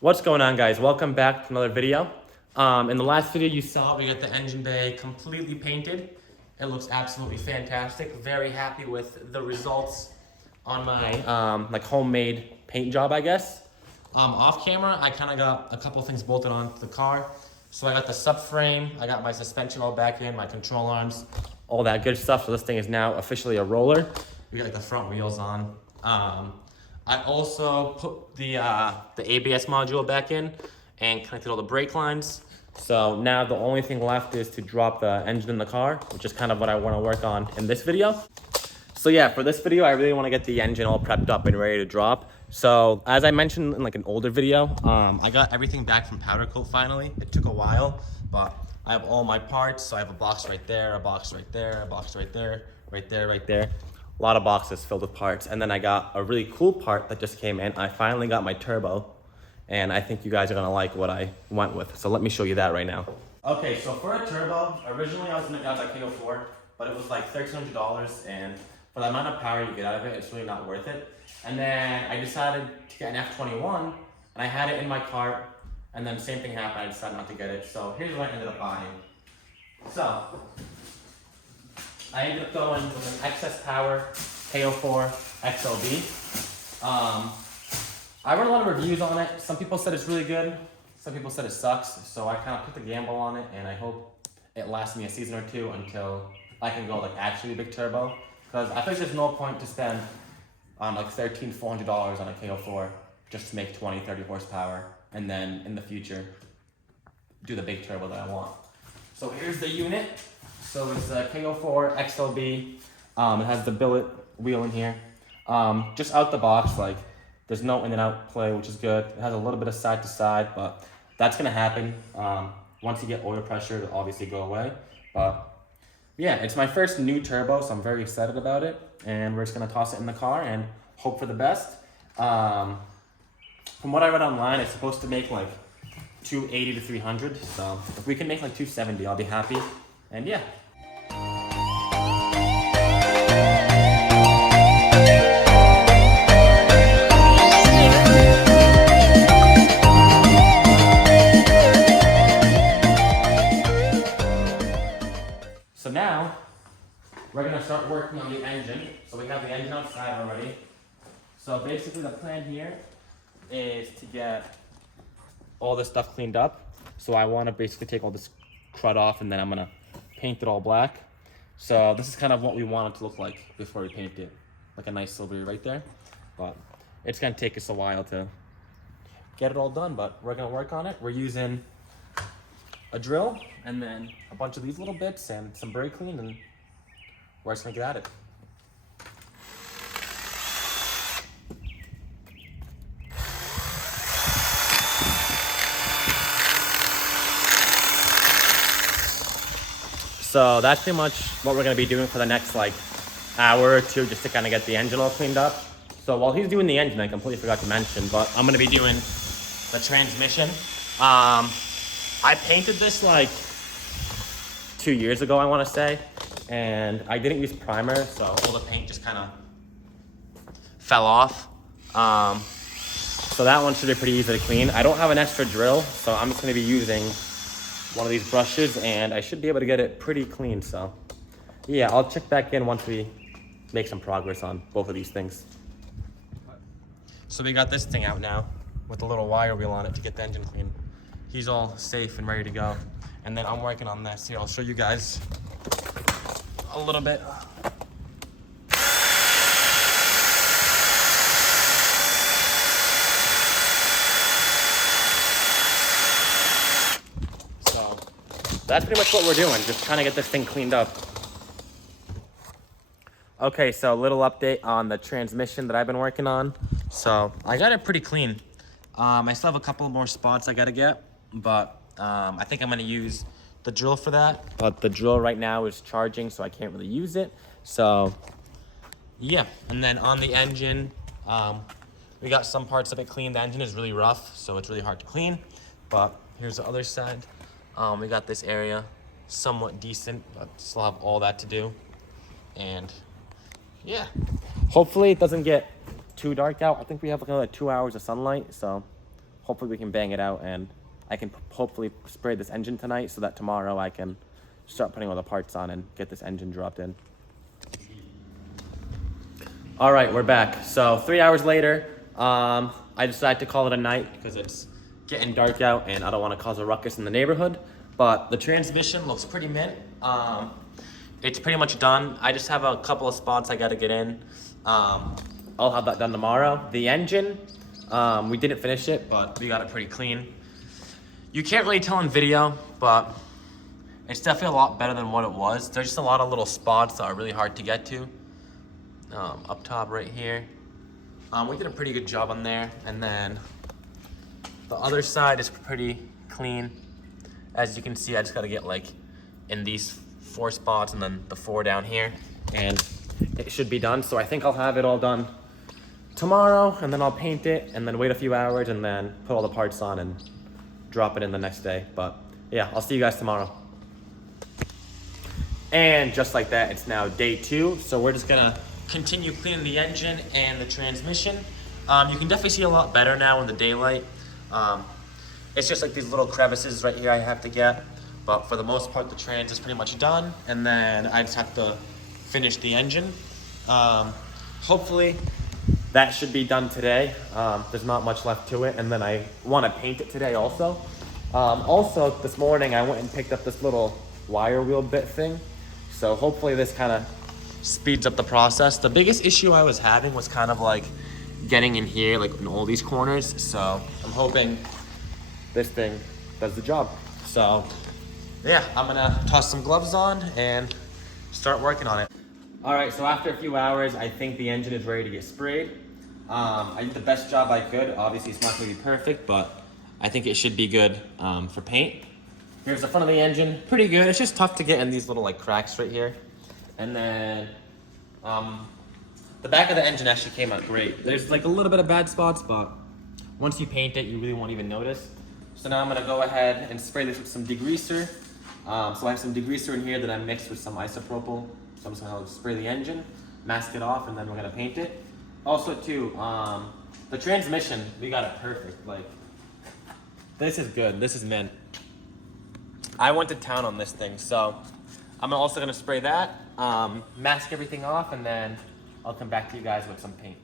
What's going on, guys? Welcome back to another video. In the last video you saw, we got the engine bay completely painted. It looks absolutely fantastic. Very happy with the results on my like homemade paint job, I guess. Off camera, I kind of got a couple things bolted onto the car. So I got the subframe, I got my suspension all back in, my control arms, all that good stuff. So this thing is now officially a roller. We got like the front wheels on. I also put the ABS module back in and connected all the brake lines. So now the only thing left is to drop the engine in the car, which is kind of what I want to work on in this video. So yeah, for this video, I really want to get the engine all prepped up and ready to drop. So as I mentioned in like an older video, I got everything back from powder coat finally. It took a while, but I have all my parts. So I have a box right there, a box right there, a box right there, right there, right there. A lot of boxes filled with parts. And then I got a really cool part that just came in. I finally got my turbo, and I think you guys are gonna like what I went with. So let me show you that right now. Okay, so for a turbo, originally I was gonna get that Mk4, but it was like $1,300, and for the amount of power you get out of it, it's really not worth it. And then I decided to get an F21, and I had it in my cart, and then same thing happened, I decided not to get it. So here's what I ended up buying. So, I ended up going with an excess power Mk4 XLB. I read a lot of reviews on it. Some people said it's really good. Some people said it sucks. So I kind of took the gamble on it, and I hope it lasts me a season or two until I can go like actually big turbo. Because I think there's no point to spend like $1,400 on a Mk4 just to make 20, 30 horsepower, and then in the future do the big turbo that I want. So here's the unit. So it's a Mk4 XLB. It has the billet wheel in here. Just out the box, like there's no in and out play, which is good. It has a little bit of side to side, but that's gonna happen. Once you get oil pressure, it'll obviously go away. But yeah, it's my first new turbo, so I'm very excited about it. And we're just gonna toss it in the car and hope for the best. From what I read online, it's supposed to make like 280 to 300. So if we can make like 270, I'll be happy. And yeah. So now we're gonna start working on the engine. So we have the engine outside already. So basically the plan here is to get all this stuff cleaned up. So I wanna basically take all this crud off, and then I'm gonna paint it all black. So this is kind of what we want it to look like before we paint it. Like a nice silvery right there. But it's gonna take us a while to get it all done, but we're gonna work on it. We're using a drill and then a bunch of these little bits and some brake clean, and we're just gonna get at it. So that's pretty much what we're gonna be doing for the next like hour or two, just to kind of get the engine all cleaned up. So while he's doing the engine, I completely forgot to mention, but I'm gonna be doing the transmission. I painted this like 2 years ago, I wanna say, and I didn't use primer, so all the paint just kind of fell off. So that one should be pretty easy to clean. I don't have an extra drill, so I'm just gonna be using one of these brushes, and I should be able to get it pretty clean. So yeah, I'll check back in once we make some progress on both of these things. So we got this thing out now with a little wire wheel on it to get the engine clean. He's all safe and ready to go. And then I'm working on this. Here, I'll show you guys a little bit. That's pretty much what we're doing, just trying to get this thing cleaned up. Okay, so a little update on the transmission that I've been working on. So I got it pretty clean. I still have a couple more spots I gotta get, but I think I'm gonna use the drill for that. But the drill right now is charging, so I can't really use it. So yeah, and then on the engine, we got some parts of it clean. The engine is really rough, so it's really hard to clean. But here's the other side. We got this area somewhat decent, but still have all that to do. And yeah, hopefully it doesn't get too dark out. I think we have like another 2 hours of sunlight, so hopefully we can bang it out, and I can hopefully spray this engine tonight so that tomorrow I can start putting all the parts on and get this engine dropped in. All right, we're back. So 3 hours later, I decided to call it a night because it's getting dark out and I don't want to cause a ruckus in the neighborhood. But the transmission looks pretty mint. It's pretty much done. I just have a couple of spots I got to get in. I'll have that done tomorrow. The engine, we didn't finish it, but we got it pretty clean. You can't really tell in video, but it's definitely a lot better than what it was. There's just a lot of little spots that are really hard to get to. Up top right here. We did a pretty good job on there. And then the other side is pretty clean. As you can see, I just gotta get like in these 4 spots and then the 4 down here. And it should be done. So I think I'll have it all done tomorrow, and then I'll paint it and then wait a few hours and then put all the parts on and drop it in the next day. But yeah, I'll see you guys tomorrow. And just like that, it's now day 2. So we're just gonna continue cleaning the engine and the transmission. You can definitely see a lot better now in the daylight. It's just like these little crevices right here I have to get, but for the most part the trans is pretty much done, and then I just have to finish the engine. Hopefully that should be done today. There's not much left to it, and then I want to paint it today also. Also this morning I went and picked up this little wire wheel bit thing, so hopefully this kind of speeds up the process. The biggest issue I was having was kind of like getting in here, like in all these corners, so I'm hoping this thing does the job. So yeah, I'm gonna toss some gloves on and start working on it. All right, so after a few hours, I think the engine is ready to get sprayed. I did the best job I could. Obviously it's not gonna be perfect, but I think it should be good for paint. Here's the front of the engine, pretty good. It's just tough to get in these little like cracks right here. And then the back of the engine actually came out great. There's like a little bit of bad spots, but once you paint it, you really won't even notice. So now I'm gonna go ahead and spray this with some degreaser. So I have some degreaser in here that I mixed with some isopropyl. So I'm just gonna spray the engine, mask it off, and then we're gonna paint it. Also too, the transmission, we got it perfect. Like, this is good, this is mint. I went to town on this thing, so I'm also gonna spray that, mask everything off, and then I'll come back to you guys with some paint.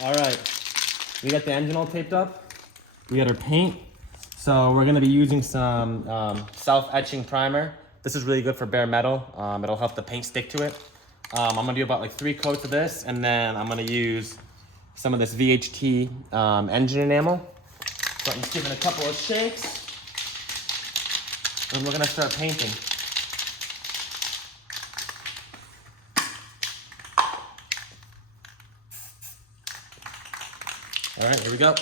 All right, we got the engine all taped up. We got our paint. So we're gonna be using some self-etching primer. This is really good for bare metal. It'll help the paint stick to it. I'm gonna do about like 3 coats of this, and then I'm gonna use some of this VHT engine enamel. So I'm just giving a couple of shakes, and we're gonna start painting. All right, here we go.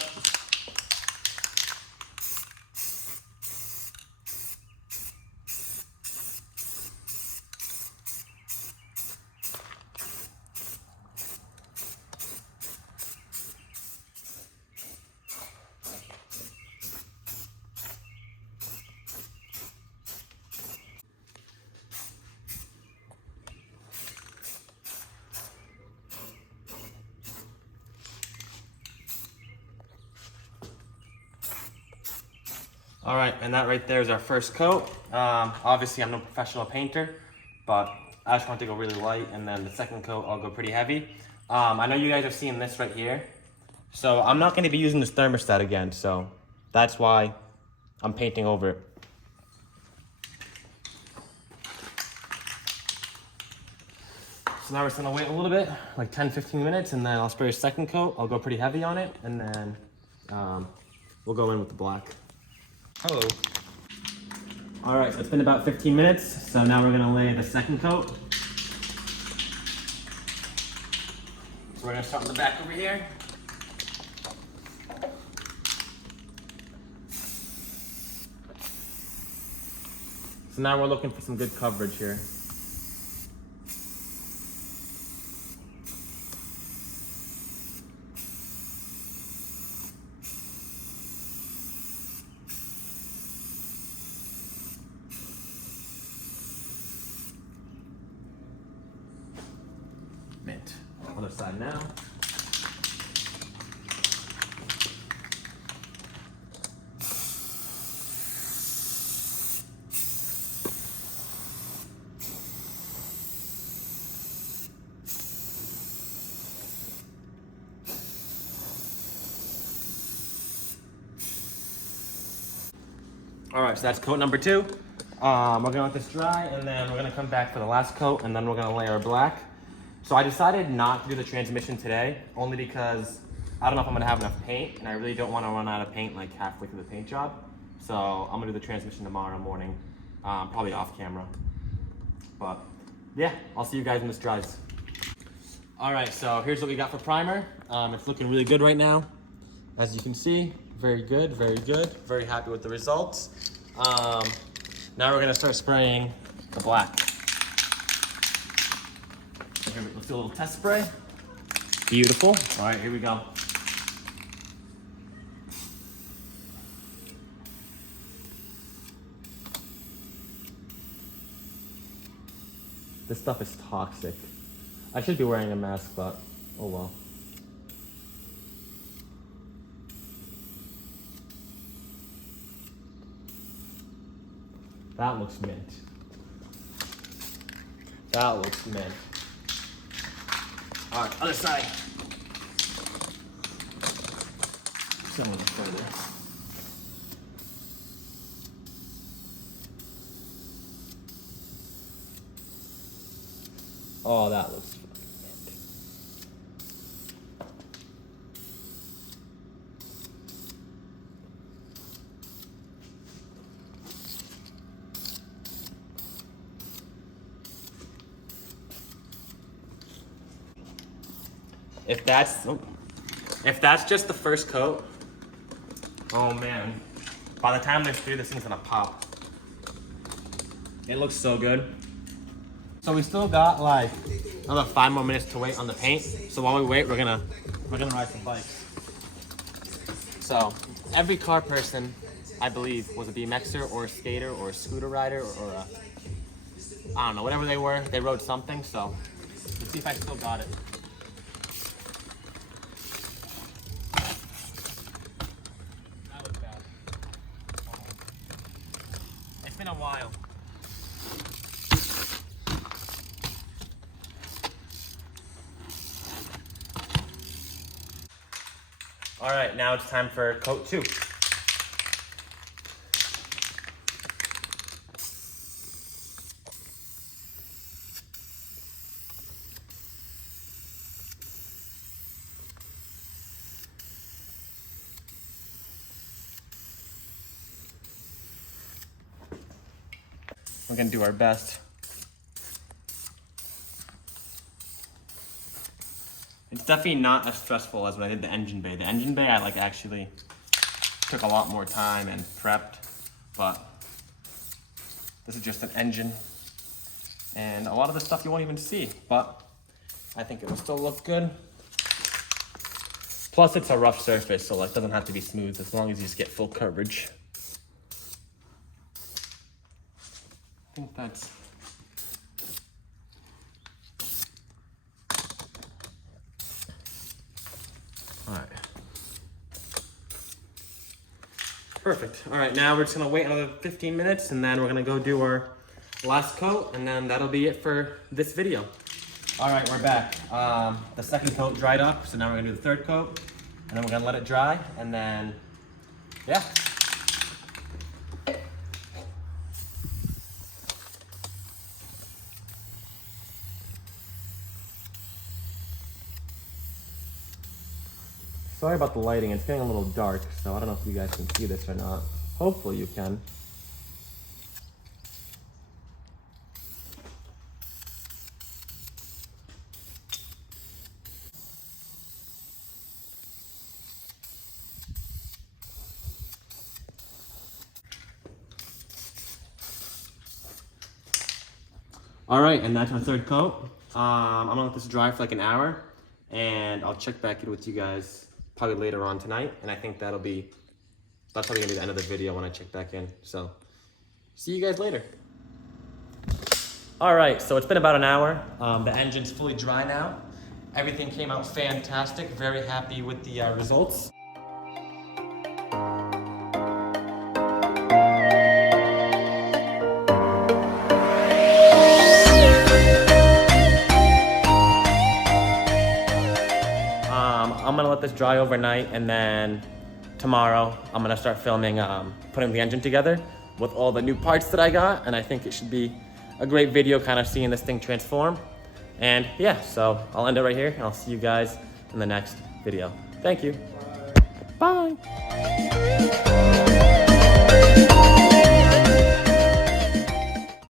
All right, and that right there is our first coat. Obviously, I'm no professional painter, but I just want to go really light, and then the second coat, I'll go pretty heavy. I know you guys have seen this right here, so I'm not going to be using this thermostat again, so that's why I'm painting over it. So now we're just gonna wait a little bit, like 10-15 minutes, and then I'll spray a second coat. I'll go pretty heavy on it, and then we'll go in with the black. Hello. All right, so it's been about 15 minutes. So now we're gonna lay the second coat. So we're gonna start with the back over here. So now we're looking for some good coverage here. Mint. Other side now. All right, so that's coat number 2. We're gonna let this dry, and then we're gonna come back for the last coat, and then we're gonna lay our black. So I decided not to do the transmission today, only because I don't know if I'm gonna have enough paint, and I really don't wanna run out of paint like halfway through the paint job. So I'm gonna do the transmission tomorrow morning, probably off camera. But yeah, I'll see you guys when this dries. All right, so here's what we got for primer. It's looking really good right now. As you can see, very good, very good. Very happy with the results. Now we're gonna start spraying the black. Here, let's do a little test spray. Beautiful. All right, here we go. This stuff is toxic. I should be wearing a mask, but oh well. That looks mint. That looks mint. All right, other side. Some a little further. Oh, that looks fucking mint. If that's just the first coat, oh man, by the time there's 3, this thing's gonna pop. It looks so good. So we still got like another 5 more minutes to wait on the paint. So while we wait, we're gonna ride some bikes. So every car person, I believe, was a BMXer or a skater or a scooter rider or a, I don't know, whatever they were, they rode something. So let's see if I still got it. That was bad. It's been a while. All right, now it's time for coat 2. We're gonna do our best. It's definitely not as stressful as when I did the engine bay. The engine bay, I like actually took a lot more time and prepped, but this is just an engine. And a lot of the stuff you won't even see, but I think it will still look good. Plus it's a rough surface, so it doesn't have to be smooth as long as you just get full coverage. I think that's... All right. Perfect. All right, now we're just gonna wait another 15 minutes and then we're gonna go do our last coat and then that'll be it for this video. All right, we're back. The second coat dried up, so now we're gonna do the third coat and then we're gonna let it dry and then, yeah. Sorry about the lighting, it's getting a little dark, so I don't know if you guys can see this or not. Hopefully you can. All right, and that's our third coat. I'm gonna let this dry for like an hour, and I'll check back in with you guys probably later on tonight. And I think that's probably gonna be the end of the video when I check back in. So, see you guys later. All right, so it's been about an hour. The engine's fully dry now. Everything came out fantastic. Very happy with the results. I'm gonna let this dry overnight, and then tomorrow I'm gonna start filming, putting the engine together with all the new parts that I got, and I think it should be a great video kind of seeing this thing transform. And yeah, so I'll end it right here, and I'll see you guys in the next video. Thank you. Bye. Bye.